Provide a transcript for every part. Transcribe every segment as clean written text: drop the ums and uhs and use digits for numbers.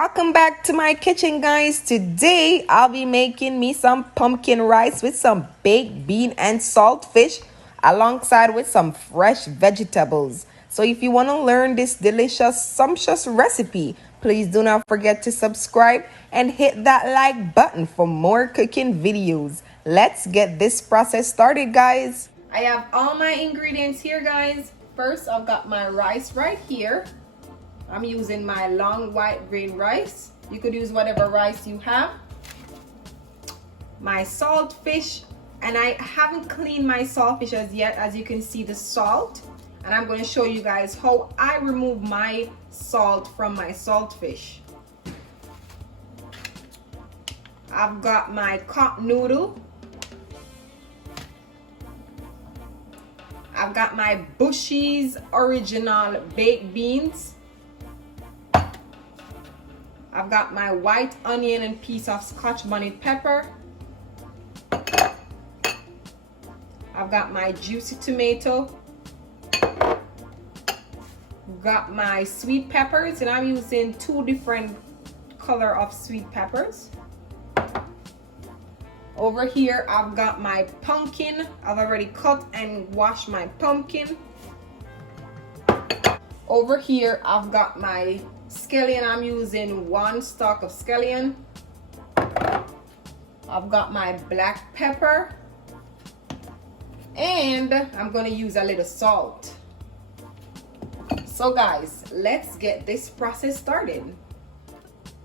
Welcome back to my kitchen, guys. Today I'll be making me some pumpkin rice with some baked bean and saltfish alongside with some fresh vegetables. So if you want to learn this delicious sumptuous recipe, please do not forget to subscribe and hit that like button for more cooking videos. Let's get this process started, guys. I have all my ingredients here, guys. First, I've got my rice right here. I'm using my long white grain rice. You could use whatever rice you have. My saltfish, and I haven't cleaned my saltfish as yet, as you can see the salt. And I'm going to show you guys how I remove my salt from my saltfish. I've got my cup noodle. I've got my Bushy's original baked beans. I've got my white onion and piece of scotch bonnet pepper. I've got my juicy tomato. Got my sweet peppers, and I'm using 2 different color of sweet peppers. Over here I've got my pumpkin. I've already cut and washed my pumpkin. Over here I've got my scallion. I'm using 1 stalk of scallion. I've got my black pepper, and I'm going to use a little salt. So guys, let's get this process started.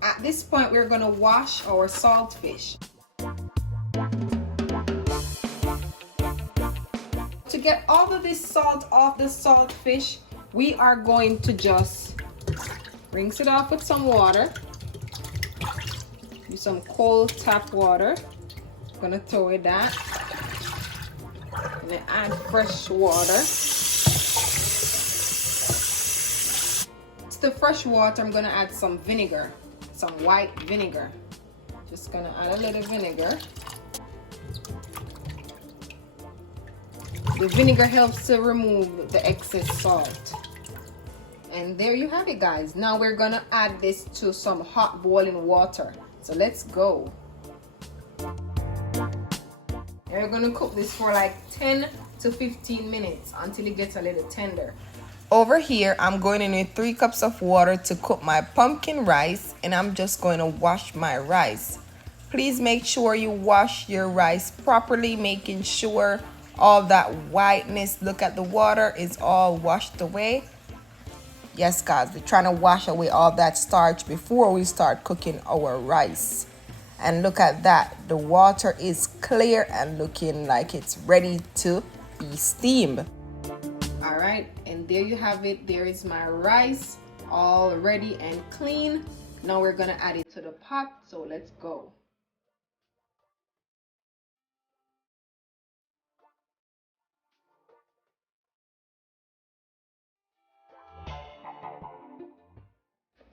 At this point, we're going to wash our saltfish. To get all of this salt off the saltfish, we are going to just rinse it off with some water. Use some cold tap water. I'm gonna throw it that. And then add fresh water. To the fresh water, I'm gonna add some vinegar, some white vinegar. Just gonna add a little vinegar. The vinegar helps to remove the excess salt. And there you have it, guys. Now we're gonna add this to some hot boiling water. So let's go. And we're gonna cook this for like 10 to 15 minutes until it gets a little tender. Over here, I'm going in with 3 cups of water to cook my pumpkin rice, and I'm just going to wash my rice. Please make sure you wash your rice properly, making sure all that whiteness, look at the water, is all washed away. Yes, guys, we're trying to wash away all that starch before we start cooking our rice. And look at that, the water is clear and looking like it's ready to be steamed. All right, and there you have it. There is my rice, all ready and clean. Now we're gonna add it to the pot, so let's go.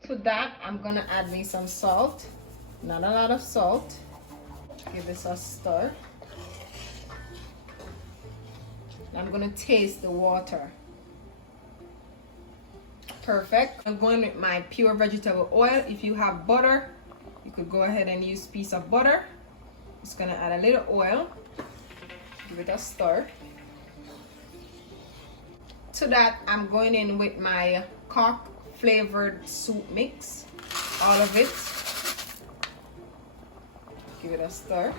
To that, I'm gonna add me some salt. Not a lot of salt. Give this a stir. I'm gonna taste the water. Perfect. I'm going with my pure vegetable oil. If you have butter, you could go ahead and use a piece of butter. Just gonna add a little oil. Give it a stir. To that, I'm going in with my cock flavored soup mix, all of it. Give it a stir.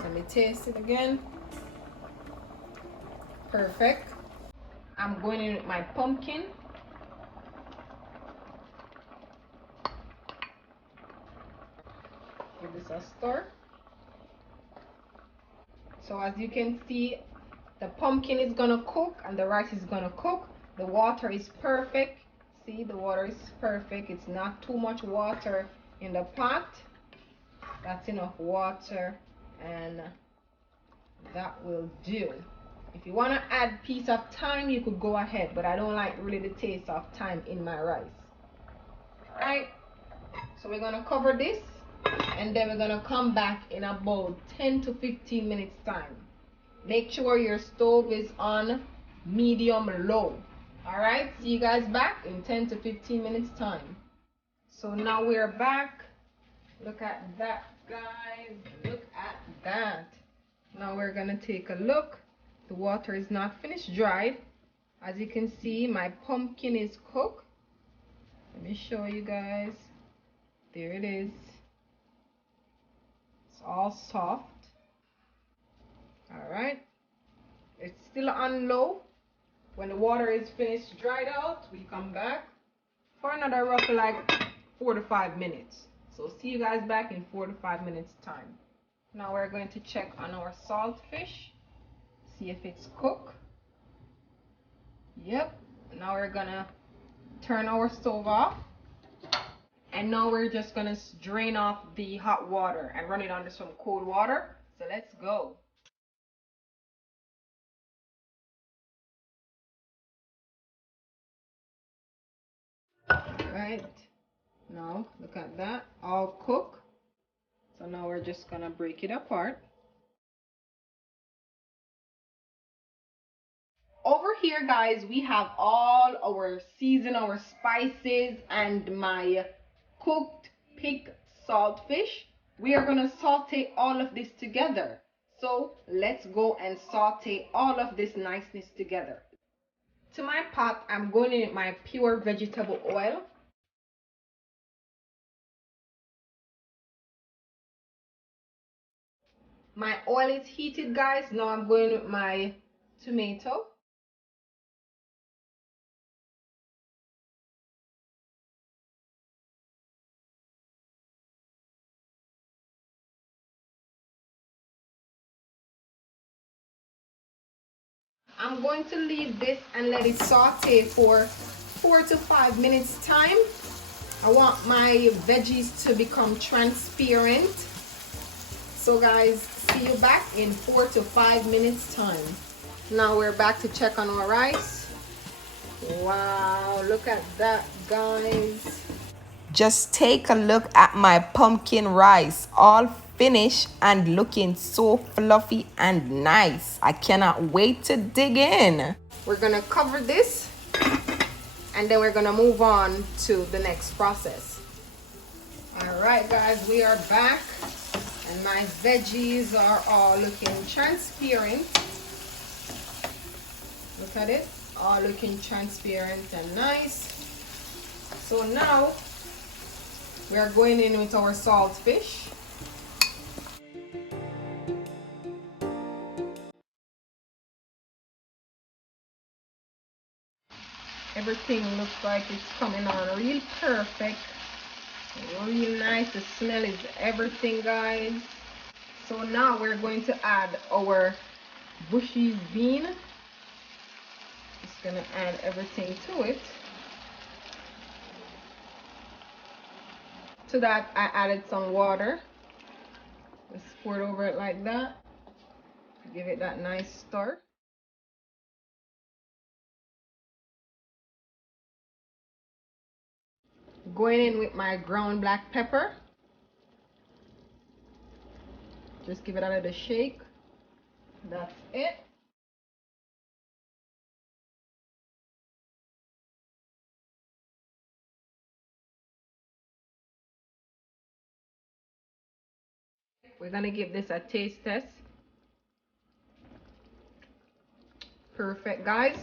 Let me taste it again. Perfect. I'm going in with my pumpkin. Give this a stir. So as you can see, the pumpkin is gonna cook and the rice is gonna cook. The water is perfect. See, the water is perfect. It's not too much water in the pot. That's enough water, and that will do. If you want to add piece of thyme, you could go ahead, but I don't like really the taste of thyme in my rice. All right, so we're gonna cover this, and then we're gonna come back in about 10 to 15 minutes time. Make sure your stove is on medium low. All right, see you guys back in 10 to 15 minutes time. So now we're back. Look at that, guys. Look at that. Now we're gonna take a look. The water is not finished dried. As you can see, my pumpkin is cooked. Let me show you guys. There it is. It's all soft. All right. It's still on low. When the water is finished dried out, we come back for another roughly like 4 to 5 minutes. So see you guys back in 4 to 5 minutes time. Now we're going to check on our saltfish. See if it's cooked. Yep. Now we're gonna turn our stove off. And now we're just gonna drain off the hot water and run it under some cold water. So let's go. Right. Now look at that. All cooked. So now we're just gonna break it apart. Over here, guys, we have all our season, our spices, and my cooked pig saltfish. We are gonna saute all of this together. So let's go and saute all of this niceness together. To my pot, I'm going in my pure vegetable oil. My oil is heated, guys. Now I'm going with my tomato. I'm going to leave this and let it saute for 4 to 5 minutes time. I want my veggies to become transparent. So guys, see you back in 4 to 5 minutes time. Now we're back to check on our rice. Wow, look at that, guys. Just take a look at my pumpkin rice, all finished and looking so fluffy and nice. I cannot wait to dig in. We're gonna cover this and then we're gonna move on to the next process. All right, guys, we are back and my veggies are all looking transparent. Look at it, all looking transparent and nice. So now we are going in with our saltfish. Everything looks like it's coming on real perfect, real nice. The smell is everything, guys. So now we're going to add our bushy bean. Just gonna add everything to it. To that I added some water. Just pour it over it like that. Give it that nice stir. Going in with my ground black pepper. Just give it a little shake. That's it. We're gonna give this a taste test. Perfect, guys.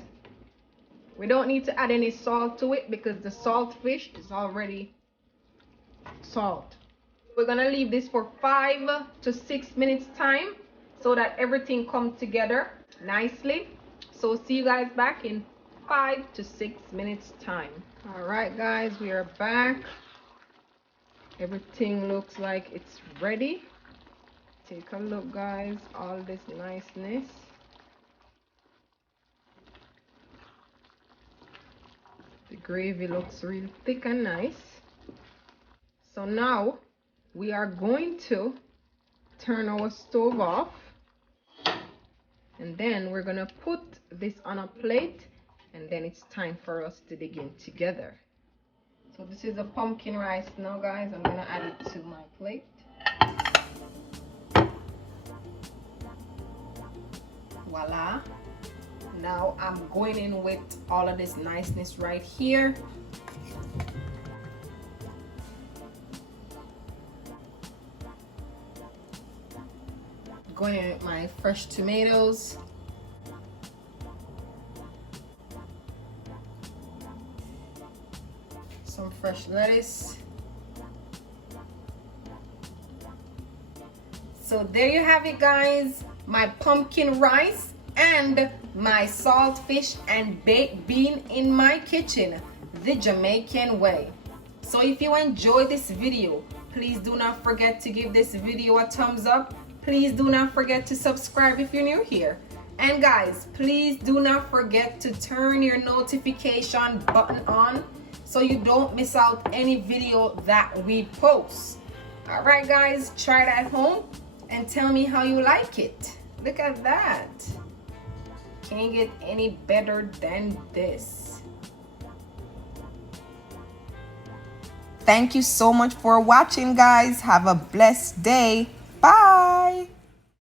We don't need to add any salt to it because the saltfish is already salt. We're gonna leave this for 5 to 6 minutes time so that everything comes together nicely. So see you guys back in 5 to 6 minutes time. All right, guys, we are back. Everything looks like it's ready. Take a look, guys, all this niceness. The gravy looks real thick and nice. So now we are going to turn our stove off, and then we're gonna put this on a plate, and then it's time for us to begin together. So this is a pumpkin rice now, guys. I'm gonna add it to my plate. Voila. Now I'm going in with all of this niceness right here. Going in with my fresh tomatoes. Some fresh lettuce. So there you have it, guys. My pumpkin rice and my saltfish and baked bean in my kitchen, the Jamaican way. So if you enjoyed this video, please do not forget to give this video a thumbs up. Please do not forget to subscribe if you're new here. And guys, please do not forget to turn your notification button on so you don't miss out any video that we post. All right, guys, try it at home and tell me how you like it. Look at that. Can't get any better than this. Thank you so much for watching, guys. Have a blessed day. Bye.